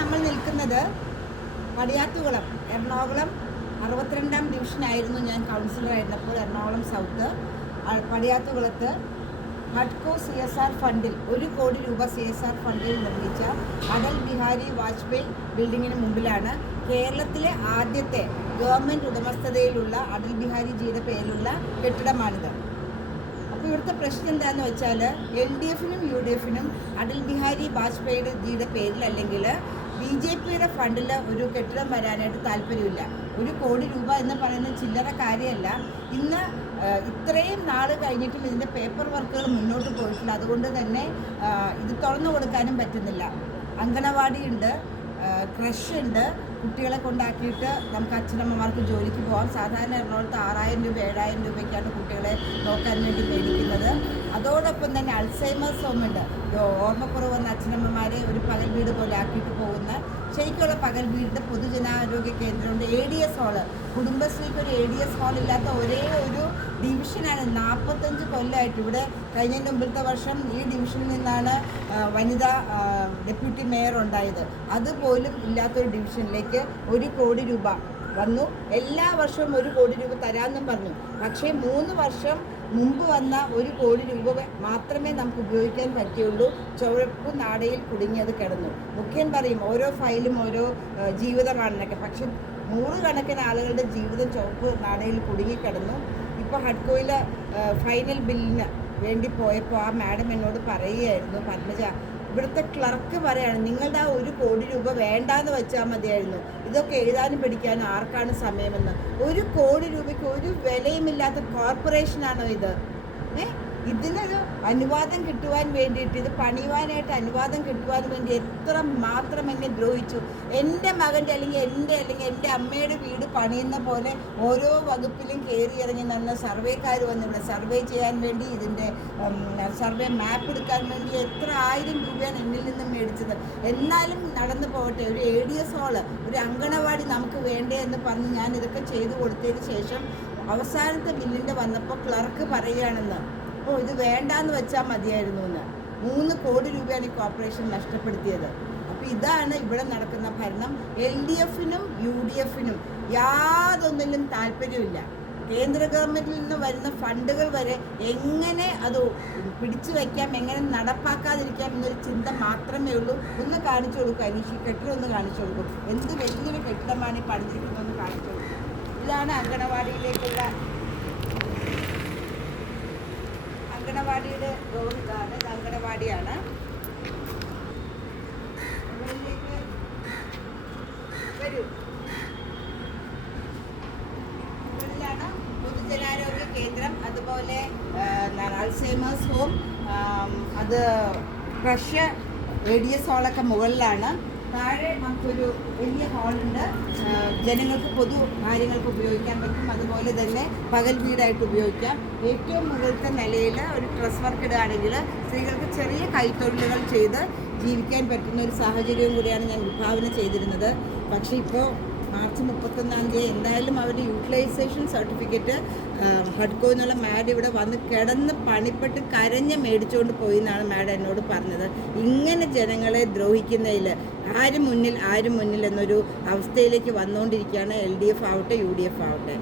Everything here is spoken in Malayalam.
നമ്മൾ നിൽക്കുന്നത് പടിയാത്തുകുളം, എറണാകുളം 62-ാം ഡിവിഷനായിരുന്നു ഞാൻ കൗൺസിലറായിരുന്നപ്പോൾ. എറണാകുളം സൗത്ത് പടിയാത്തുകുളത്ത് ഹഡ്കോ CSR ഫണ്ടിൽ 1 കോടി രൂപ CSR ഫണ്ടിൽ നിർമ്മിച്ച അടൽ ബിഹാരി വാജ്പേയി ബിൽഡിങ്ങിന് മുമ്പിലാണ്. കേരളത്തിലെ ആദ്യത്തെ ഗവൺമെൻറ് ഉടമസ്ഥതയിലുള്ള അടൽ ബിഹാരി ജിയുടെ പേരിലുള്ള കെട്ടിടമാണിത്. അപ്പോൾ ഇവിടുത്തെ പ്രശ്നം എന്താണെന്ന് വെച്ചാൽ LDFനും UDFനും അടൽ ബിഹാരി വാജ്പേയി ജിയുടെ പേരിൽ അല്ലെങ്കിൽ BJPയുടെ ഫണ്ടിൽ ഒരു കെട്ടിടം വരാനായിട്ട് താല്പര്യമില്ല. 1 കോടി രൂപ എന്ന് പറയുന്നത് ചില്ലറ കാര്യമല്ല. ഇന്ന് ഇത്രയും നാൾ കഴിഞ്ഞിട്ടും ഇതിൻ്റെ പേപ്പർ വർക്കുകൾ മുന്നോട്ട് പോയിട്ടില്ല. അതുകൊണ്ട് തന്നെ ഇത് തുറന്നു കൊടുക്കാനും പറ്റുന്നില്ല. അങ്കണവാടി ഉണ്ട്, ക്രഷ് ഉണ്ട്. കുട്ടികളെ കൊണ്ടാക്കിയിട്ട് നമുക്ക് അച്ഛനമ്മമാർക്ക് ജോലിക്ക് പോകാം. സാധാരണ എറണാകുളത്ത് 6000 രൂപ 7000 രൂപയ്ക്കാണ് കുട്ടികളെ നോക്കാൻ വേണ്ടി മേടിക്കുന്നത്. അതോടൊപ്പം തന്നെ അൾസൈമേഴ്സ് ഹോം ഉണ്ട്. ഓർമ്മക്കുറവ് വന്ന അച്ഛനമ്മമാരെ ഒരു പകൽ വീട് പോലെ ആക്കിയിട്ട് പോകുന്ന ശരിക്കുള്ള പകൽ വീടിൻ്റെ പൊതുജനാരോഗ്യ കേന്ദ്രമുണ്ട്. ADS ഹാള്, കുടുംബശ്രീക്ക് ഒരു ADS ഹാൾ ഇല്ലാത്ത ഒരേ ഒരു ഡിവിഷനാണ്. 45 കൊല്ലമായിട്ട് ഇവിടെ. കഴിഞ്ഞതിൻ്റെ മുമ്പത്തെ വർഷം ഈ ഡിവിഷനിൽ നിന്നാണ് വനിതാ ഡെപ്യൂട്ടി മേയർ ഉണ്ടായത്. അതുപോലും ഇല്ലാത്തൊരു ഡിവിഷനിലേക്ക് 1 കോടി രൂപ വന്നു. എല്ലാ വർഷവും 1 കോടി രൂപ തരാമെന്നും പറഞ്ഞു. പക്ഷേ 3 വർഷം മുമ്പ് വന്ന 1 കോടി രൂപ മാത്രമേ നമുക്ക് ഉപയോഗിക്കാൻ പറ്റുള്ളൂ. ചുവപ്പ് നാടയിൽ കുടുങ്ങിയത് കിടന്നു. മുഖ്യൻ പറയും ഓരോ ഫയലും ഓരോ ജീവിതമാണെന്നൊക്കെ. പക്ഷെ 100 കണക്കിന് ആളുകളുടെ ജീവിതം ചുവപ്പ് നാടയിൽ കുടുങ്ങിക്കിടന്നു. ഇപ്പോൾ ഹഡ്കോയിലെ ഫൈനൽ ബില്ലിന് വേണ്ടി പോയപ്പോൾ ആ മാഡം എന്നോട് പറയുകയായിരുന്നു, പത്മജ, ഇവിടുത്തെ ക്ലർക്ക് പറയാണ് നിങ്ങളുടെ ആ 1 കോടി രൂപ വേണ്ടാന്ന് വെച്ചാൽ മതിയായിരുന്നു. ഇതൊക്കെ എഴുതാനും പഠിക്കാനും ആർക്കാണ് സമയമെന്ന്. 1 കോടി രൂപയ്ക്ക് ഒരു വിലയുമില്ലാത്ത കോർപ്പറേഷനാണോ ഇത്? ഇതിനൊരു അനുവാദം കിട്ടുവാൻ വേണ്ടിയിട്ട്, ഇത് പണിയുവാനായിട്ട് അനുവാദം കിട്ടുവാൻ വേണ്ടി എത്ര മാത്രം എന്നെ ദ്രോഹിച്ചു. എൻ്റെ മകൻ്റെ അല്ലെങ്കിൽ എൻ്റെ അമ്മയുടെ വീട് പണിയുന്ന പോലെ ഓരോ വകുപ്പിലും കയറി ഇറങ്ങി നടന്ന സർവേക്കാർ വന്ന് ഇവിടെ സർവേ ചെയ്യാൻ വേണ്ടി, ഇതിൻ്റെ സർവേ മാപ്പ് എടുക്കാൻ വേണ്ടി എത്ര 1000 രൂപയാണ് എന്നിൽ നിന്നും മേടിച്ചത്. എന്നാലും നടന്നു പോകട്ടെ, ഒരു ADS ഹാള്, ഒരു അങ്കണവാടി നമുക്ക് വേണ്ടേ എന്ന് പറഞ്ഞ് ഞാൻ ഇതൊക്കെ ചെയ്തു കൊടുത്തതിന് ശേഷം അവസാനത്തെ ബില്ലിൻ്റെ വന്നപ്പോൾ ക്ലർക്ക് പറയുകയാണെന്ന്, ഇത് വേണ്ടാന്ന് വെച്ചാൽ മതിയായിരുന്നു എന്ന്. 3 കോടി രൂപയാണ് ഈ കോർപ്പറേഷൻ നഷ്ടപ്പെടുത്തിയത്. അപ്പോൾ ഇതാണ് ഇവിടെ നടക്കുന്ന ഭരണം. LDFനും UDFനും യാതൊന്നിലും താല്പര്യമില്ല. കേന്ദ്ര ഗവൺമെൻറ്റിൽ നിന്ന് വരുന്ന ഫണ്ടുകൾ വരെ എങ്ങനെ അത് പിടിച്ചു വയ്ക്കാം, എങ്ങനെ നടപ്പാക്കാതിരിക്കാം എന്നൊരു ചിന്ത മാത്രമേ ഉള്ളൂ. ഒന്ന് കാണിച്ചു കൊടുക്കും അനീഷ്, കെട്ടിടം ഒന്ന് കാണിച്ചു കൊടുക്കും. എന്ത് വലിയൊരു കെട്ടിടമാണ് ഈ പണിതിരിക്കുന്നതെന്ന് കാണിച്ചു കൊടുക്കും. ഇതാണ് അങ്കണവാടിയിലേക്കുള്ള അങ്കണവാടിയുടെ റോഡ്. ഇതാണ്, ഇത് അങ്കണവാടിയാണ്. മുകളിലേക്ക് വരൂ. മുകളിലാണ് പൊതുജനാരോഗ്യ കേന്ദ്രം, അതുപോലെ അൾസൈമേഴ്സ് ഹോം, അത് ക്രഷ്, ADS ഹാളൊക്കെ മുകളിലാണ്. താഴെ നമുക്കൊരു വലിയ ഹാളുണ്ട്. ജനങ്ങൾക്ക് പൊതു കാര്യങ്ങൾക്ക് ഉപയോഗിക്കാൻ പറ്റും. അതുപോലെ തന്നെ പകൽ വീടായിട്ട് ഉപയോഗിക്കാം. ഏറ്റവും മുകളിലത്തെ നിലയിൽ ഒരു ഡ്രസ് വർക്ക് ഇടുകയാണെങ്കിൽ സ്ത്രീകൾക്ക് ചെറിയ കൈത്തൊഴിലുകൾ ചെയ്ത് ജീവിക്കാൻ പറ്റുന്ന ഒരു സാഹചര്യവും കൂടിയാണ് ഞാൻ വിഭാവന ചെയ്തിരുന്നത്. പക്ഷേ ഇപ്പോൾ മാർച്ച് 31-ാം തീയതി എന്തായാലും അവരുടെ യൂട്ടിലൈസേഷൻ സർട്ടിഫിക്കറ്റ് ഹഡ്കോ എന്നുള്ള മാഡ് ഇവിടെ വന്ന് കിടന്ന് പണിപ്പെട്ട് കരഞ്ഞ് മേടിച്ചുകൊണ്ട് പോയി എന്നാണ് മാഡ് എന്നോട് പറഞ്ഞത്. ഇങ്ങനെ ജനങ്ങളെ ദ്രോഹിക്കുന്നതിൽ ആരും മുന്നിൽ എന്നൊരു അവസ്ഥയിലേക്ക് വന്നുകൊണ്ടിരിക്കുകയാണ് LDF ആവട്ടെ UDF ആവട്ടെ.